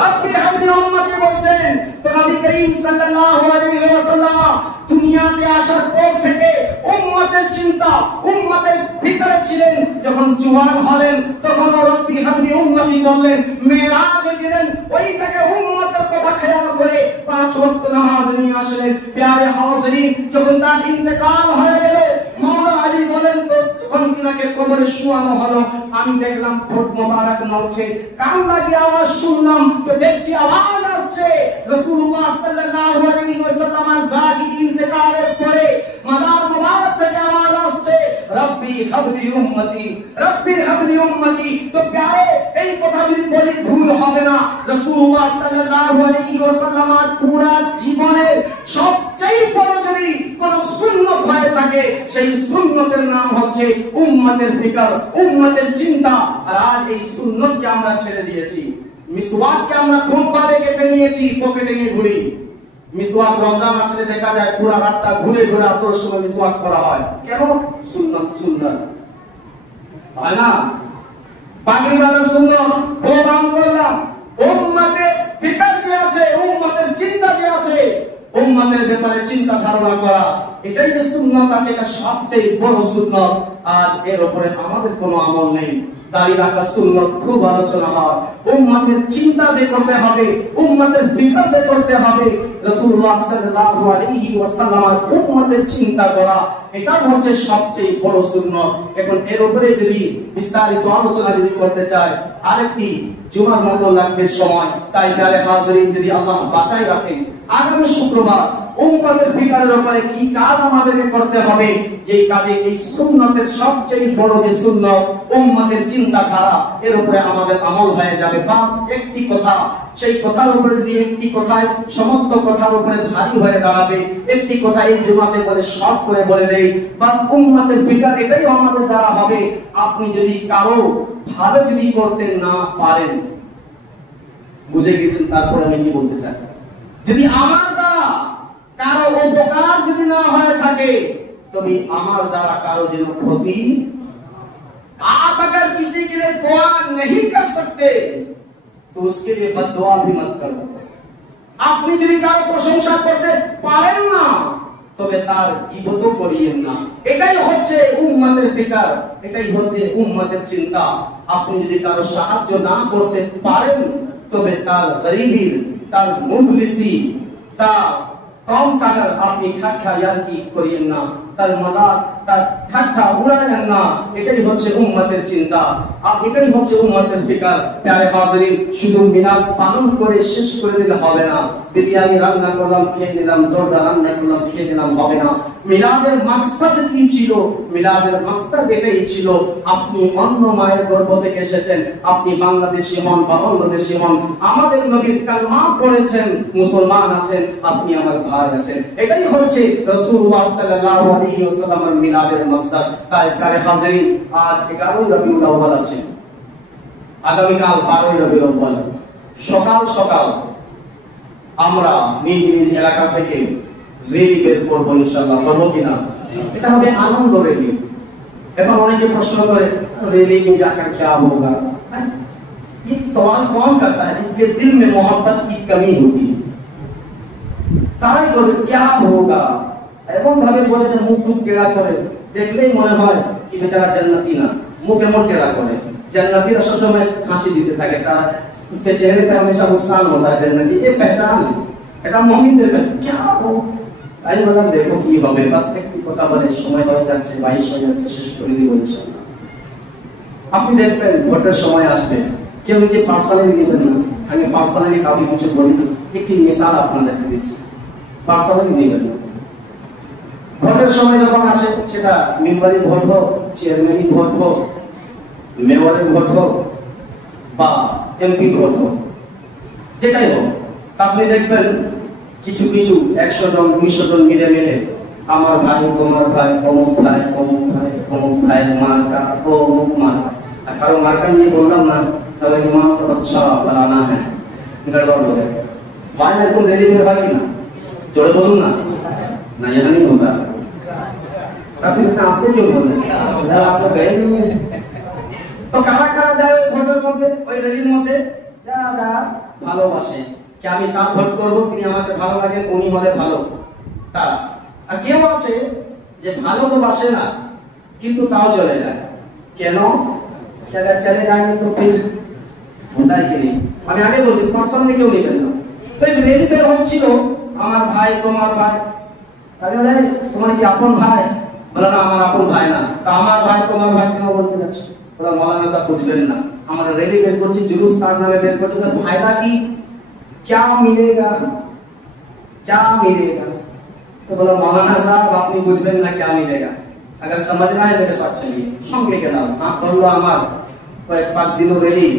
রব্বি হাবলি উম্মতি বলছেন। তো নবী করিম সাল্লাল্লাহু আলাইহি ওয়াসাল্লাম দুনিয়াতে আসার পর থেকে উম্মতের চিন্তা উম্মতের ভিতরে ছিলেন। যখন জওয়ান হলেন তখন রব্বি হাবলি উম্মতি বললেন। মেরাজে গেলেন, ওই থেকে উম্মতের কথা খেয়াল করে 5 ওয়াক্ত নামাজ নিয়ে আসলেন। প্যারে হাজিরিন, যখন তার ইন্তেকাল হয়ে গেল, মাওলানা আলী বলেন, তো যখন তিনাকে কবরে শোয়ানো হলো, আমি দেখলাম ঠোঁট মোবারক নড়ছে, কান লাগিয়ে আওয়াজ শুনলাম, তো দেখছি আওয়াজ আসছে রাসূলুল্লাহ সাল্লাল্লাহু আলাইহি ওয়াসাল্লামের জাহিরি ইন্তেকালের পরে মাজার মুবারক থেকে আওয়াজ আসছে, রব্বি রব্বি হাবলি উম্মতি, রব্বি হাবলি উম্মতি। তো প্যারে এই কথা যদি বলি ভুল হবে না। রাসূলুল্লাহ সাল্লাল্লাহু আলাইহি ওয়াসাল্লামের পুরো জীবনের সবচেয়ে বড় যদি কোন সুন্নাত হয়ে থাকে, সেই সুন্নতের নাম হচ্ছে উম্মতের ফিকর, উম্মতের চিন্তা। আর আজ এই সুন্নতকে আমরা ছেড়ে দিয়েছি। মিসওয়াককে আমরা খুব ভাবে কেটে নিয়েছি, পকেটে নিয়ে ঘুরি। মিসওয়াক রমজান মাসে দেখা যায় পুরো রাস্তা ঘুরে ঘুরে আসর সময় মিসওয়াক করা হয়। কেন? সুন্নাত, সুন্নাত হয় না? পাগড়ি বাঁধার সুন্নাত প্রমাণ করলাম। উম্মতের ফিকর যে আছে, উম্মতের চিন্তা যে আছে, উম্মতের ব্যাপারে চিন্তা ধারণা করা, এটাই যে সুন্নাত আছে, এটা সবচেয়ে বড় সুন্নাত। আর এর উপরে আমাদের কোনো আমল নেই। দাড়ি রাখা সুন্নাত খুব আলোচনা হয়। উম্মতের চিন্তা যে করতে হবে, উম্মতের ফিকর যে করতে হবে, রাসূলুল্লাহ সাল্লাল্লাহু আলাইহি ওয়াসাল্লামের উম্মতের চিন্তা করা, এটা হচ্ছে সবচেয়ে বড় সুন্নাত। এখন এর উপরে যদি বিস্তারিত আলোচনা যদি করতে চাই, আরেকটি জুমার মতো লাগবে সময়। তাই প্যারে হাজিরিন, যদি আল্লাহ বাঁচাই রাখেন, আগামী শুক্রবার উম্মতের ফিকরের উপরে কি কাজ আমাদেরকে করতে হবে, যে কাজে এই সুন্নতের সবচেয়ে বড় যে সুন্নত উম্মতের চিন্তাধারা, এর উপরে আমাদের আমল হয়ে যাবে। বাস একটি কথা, সেই কথার উপরে যদি একটি কথায় সমস্ত কথার উপরে ভারী হয়ে দাঁড়াবে, একটি কথা এই জুমাতে বলে শর্ট করে বলে দেই, বাস উম্মতের ফিকর এটাই আমাদের দ্বারা হবে। আপনি যদি কারো ভালো যদি করতে না পারেন, বুঝে গেছেন তারপরে আমি কি বলতে চাই, যদি আমার দ্বারা কারো উপকার যদি না হয়ে থাকে, তুমি আমার দ্বারা কারো যেন ক্ষতি, आप अगर किसी के लिए दुआ नहीं कर सकते तो उसके लिए बद्दुआ भी मत करो। আপনি যদি কারো প্রশংসা করতে পারেন না, তবে তার গীবতও করিয়েন না। এটাই হচ্ছে উম্মতের ফিকর, এটাই হচ্ছে উম্মতের চিন্তা। আপনি যদি কারো সাহায্য না করতে পারেন, তবে তার গরিবীর, তার মুফলিসি, তার কম টাকার আপনি ঠাট্টা ইয়ার্কি করিয়েন না, তার মজাক, তার ঠাট্টা উড়ায়েন না। এটাই হচ্ছে উম্মতের চিন্তা, আর এটাই হচ্ছে উম্মতের ফিকর। প্যারে হাজিরিন, শুধু মিলাদ পালন করে শেষ করে দিলে হবে না। বিরিয়ানি রান্না করলাম, খেয়ে নিলাম, জর্দা রান্না করলাম, খেয়ে নিলাম, হবে না। মিলাদের মাকসাদ কি ছিল? মিলাদের মাকসাদ এটাই ছিল, আপনি অন্য মায়ের গর্ভ থেকে এসেছেন, আপনি বাংলাদেশী হন বা অন্য দেশী হন, আমাদের নবীর কালমা পড়েছেন, মুসলমান আছেন, আপনি আমার ভাই আছেন। এটাই হচ্ছে রাসূলুল্লাহ সাল্লাল্লাহু আলাইহি ওয়াসাল্লামের মিলাদের মাকসাদ। তাই প্যারে হাজিরিন, আজ 11 রবিউল আউয়াল আছে, আগামীকাল 12 রবিউল আউয়াল। সকাল সকাল আমরা নিজ নিজ এলাকা থেকে রেলি বের করবো, ইনশাআল্লাহ। করবো কিনা? এটা হবে আনন্দ রেলি। এখন অনেকে প্রশ্ন করে, রেলি में जाकर क्या होगा? ये सवाल कौन करता है जिसके दिल में मोहब्बत की कमी होती है? তাই বলে क्या होगा, এমন ভাবে বলে যে মুখ মুখ টেরা করে, দেখলেই মনে হয় কি বেচারা জান্নাতি না, মুখ এমন টেরা করে। জান্নাতীরা সবসময় হাসি দিতে থাকে, তারা उसके चेहरे पे हमेशा मुस्कान होता है। जन्नती ये पहचान है, এটা মুমিনদের পহচান। क्या हो, তাই বললাম দেখো কি হবে। বাস একটু কথা বলে সময় হয়ে যাচ্ছে, 22 হয়ে যাচ্ছে, শেষ করে দিব ইনশাআল্লাহ। আপনি দেখবেন ভোটের সময় আসবে, কেউ যে পার্সোনালি নেবেন না, আমি পার্সোনালি কাউকে কিছু বলি না, একটি মিসাল আপনাদেরকে দিচ্ছি। পার্সোনালি নেবেন না। ভোটের সময় যখন আসে, সেটা মেম্বারি ভোট হোক, চেয়ারম্যানই ভোট হোক, মেয়রের ভোট হোক বা এমপি ভোট হোক, যেটাই হোক, আপনি দেখবেন কিছু কিছু 100 জন 200 জন মিলে মিলে আমার ভাই, তোমার ভাই, অমুক ভাই, অমুক ভাই, অমুক ভাই, মার্কা, অমুক মার্কা। আর কারো মার্কা নিয়ে বললাম না, তবে ইমাম সাহেব আচ্ছা বানানা হ্যাঁ, গড়বড় हो गया। भाई मेरे को रेली में भाई ना जोड़े बोलूं ना, ना यहाँ नहीं होगा। आप इतना आस्ते क्यों बोल रहे हैं? आप लोग गए नहीं हैं। তো কারা কারা যায় ভোটের মধ্যে, ওই রেলির মধ্যে? যারা যারা ভালোবাসে, কি আমি তার ভোট করব, তিনি আমাকে ভালো লাগে, উনি হলে ভালো, তারা। আর কেউ আছে যে ভালো তো বাসে না, কিন্তু তাও চলে যায়। কেন? क्या चले जाएंगे तो फिर होता है कि नहीं? আমি আগে বলছি পার্সোনালি কেউ নেবেন না। তো এই রেলি বের হচ্ছিল, আমার ভাই, তোমার ভাই, তাহলে বলে তোমার কি আপন ভাই? বলে না, আমার আপন ভাই না। তা আমার ভাই তোমার ভাই কেন বলতে যাচ্ছ? বলে মৌলানা সাহেব বুঝবেন না, আমরা রেলি বের করছি, জুলুস তার নামে বের করছি, তো ফায়দা কি? क्या मिलेगा, क्या मिलेगा? तो बोला मौलाना साहब আপনি বুঝবেন না क्या मिलेगा। अगर समझना है मेरे साथ चलिए সঙ্গে গেলাম হাত ধরলো আমার কয়েক পাক দিল রেলি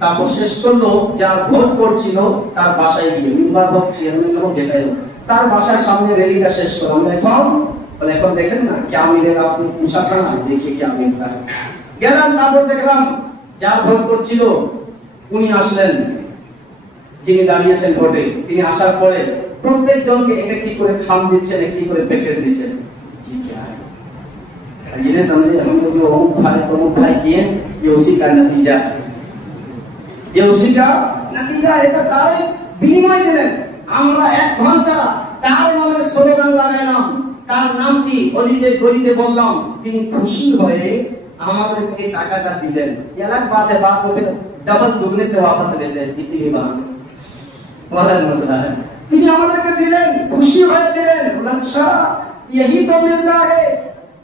তারপর শেষ করলো যার ভোট করছিল তার বাসায় গিয়ে মেম্বার হোক চেয়ারম্যান হোক যেটাই হোক তার বাসার সামনে রেলিটা শেষ করলাম এখন দেখেন না क्या मिलेगा আপনি पूछा था ना देखिए क्या मिलता है গেলাম তারপর দেখলাম যার ভোট করছিল উনি আসলেন যিনি দাঁড়িয়েছেন ভোটে তিনি আসার পরে প্রত্যেক জনকে একটি করে খাম দিচ্ছেন একটি করে প্যাকেট দিচ্ছেন কি क्या है ये समझे हम लोग जो प्रमुख भाई किए ये उसी का नतीजा है ये उसी का नतीजा है এটা তারে বিনিময় দিলেন আমরা 1 ঘন্টা তার নামে স্লোগান লাগাইলাম তার নামটি অলিতে গলিতে বললাম তিনি খুশি হয়ে আমাদেরকে টাকাটা দিলেন ये अलग बात है बात को फिर डबल दुगने से वापस लेते हैं इसीलिए बात वाला मसला है তিনি আমাদেরকে দিলেন খুশি হয়ে দিলেন আচ্ছা यही तो मिलता है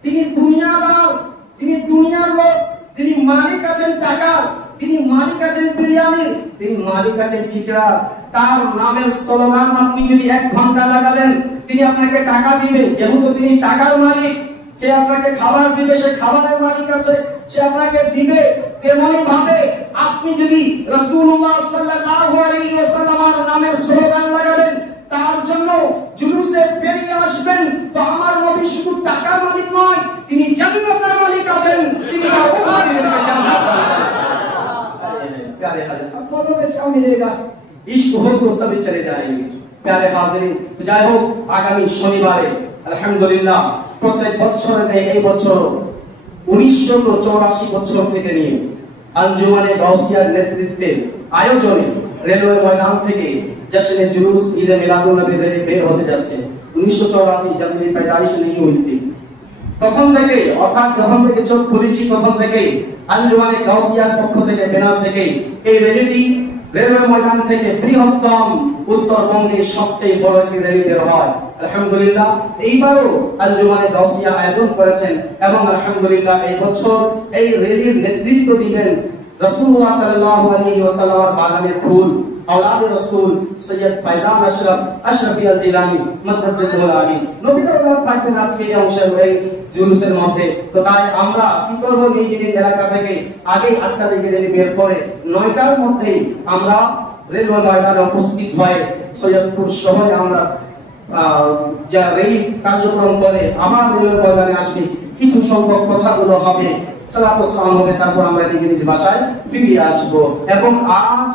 তিনি দুনিয়াদার তিনি দুনিয়ার লোক তিনি মালিক আছেন টাকা তিনি মালিক আছেন বিরিয়ানি তিনি মালিক আছেন খিচড়া তার নামের স্লোগান আপনি যদি 1 ঘন্টা লাগালেন তিনি আপনাকে টাকা দিবে যেহেতু তিনি টাকার মালিক সে আপনাকে খাবার দিবে সে খাবারের মালিক আছে সে আপনাকে দিবে তেমনি ভাবে আপনি যদি রাসূলুল্লাহ সাল্লাল্লাহু আলাইহি ওয়াসাল্লামের নামের স্লোগান লাগাবেন তার জন্য জুলুসে বেরিয়ে আসবেন তো আমার নবী শুধু টাকার মালিক নয় তিনি জান্নাতের মালিক আছেন তিনি আপনাদেরকে জান্নাত प्यारे हाजिर आपको में क्या मिलेगा इश्क हो तो सभी चले जाएंगे प्यारे हाजिरिन तो যাই হোক আগামী শনিবারে আলহামদুলিল্লাহ প্রত্যেক বছরের এই বছর 1984 বছর থেকে নিয়ে আঞ্জুমানে গাউসিয়ার নেতৃত্বে আয়োজনে রেলওয়ে ময়দান থেকে জশ্নে জুলুস ঈদ মিলাদুন নবী বের হতে যাচ্ছে 1984 जब मेरी पैदाइश नहीं हुई थी তখন থেকে অর্থাৎ যখন থেকে চোখ খুলেছি তখন থেকে আঞ্জুমানে গাউসিয়ার পক্ষ থেকে বেনার থেকে এই র্যালিটি রেলওয়ে ময়দান থেকে বৃহত্তম উত্তরবঙ্গের সবচেয়ে বড় একটি র্যালি বের হয় আলহামদুলিল্লাহ এইবারও আঞ্জুমানে গাউসিয়া আয়োজন করেছেন এবং আলহামদুলিল্লাহ এই বছর এই র্যালির নেতৃত্ব দিবেন রাসূলুল্লাহ সাল্লাল্লাহু আলাইহি ওয়াসাল্লামের বাগানের ফুল औलाद रसूल सैयद फैजान अशरफ अशरफी अल जिलानी मददुल आলী নবীর আওলাদ থাকবেন আজকে এই অংশের এই জুলুসের মধ্যে তো তাই আমরা কি করব এই জিনিস এলাকা থেকে আগে 8টা দিকে রেলি বের করে 9টার মধ্যেই আমরা রেলওয়ে ময়দানে উপস্থিত হয়ে সৈয়দপুর শহরে আমরা যা রেলি কার্যক্রম করে আমার রেলওয়ে ময়দানে আসবে কিছু সংখ্যক কথাগুলো হবে সালাত ও সালাম হবে তারপর আমরা এই জিনিস বাসায় ফিরে আসব এবং আজ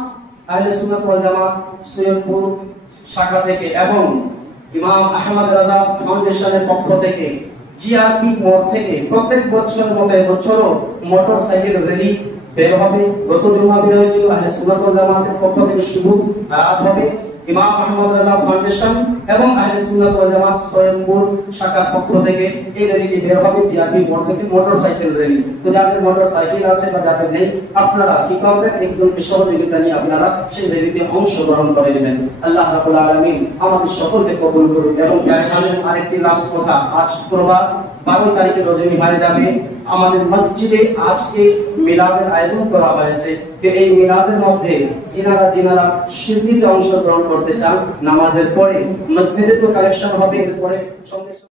আহলে সুন্নাত ওয়াল জামাত সৈয়দপুর শাখা থেকে এবং ইমাম আহমদ রাজা ফাউন্ডেশনের পক্ষ থেকে জিআরপি মোড় থেকে প্রত্যেক বছরের মতো এবছরও মোটরসাইকেল র্যালি বের হবে গত জুমা বের হয়েছিল আহলে সুন্নাত ওয়াল জামাতের পক্ষ থেকে শুরু আজ হবে ইমাম আহমদ রাজা ফাউন্ডেশন এবং আহলে সুন্নাত ওয়াল জামাত সৈয়দপুর শাখার পক্ষ থেকে এই র্যালিটি বের হবে জিআরপি মোড় থেকে মোটরসাইকেল র্যালি তো যাদের মোটরসাইকেল আছে বা যাদের নেই আপনারা কি করবেন একজনকে সহযোগিতা নিয়ে আপনারা সেই র্যালিতে অংশগ্রহণ করে নেবেন আল্লাহ রাব্বুল আলামিন আমাদের সকলকে কবুল করুন এবং আরেকটি লাস্ট কথা আজ শুক্রবার 12 তারিখে রজনী হয়ে যাবে আমাদের মসজিদে আজকে মিলাদের আয়োজন করা হয়েছে যে এই মিলাদের মধ্যে যিনারা শিরনিতে অংশগ্রহণ করতে চান নামাজের পরে মসজিদে তো কালেকশন হবে এরপরে সঙ্গে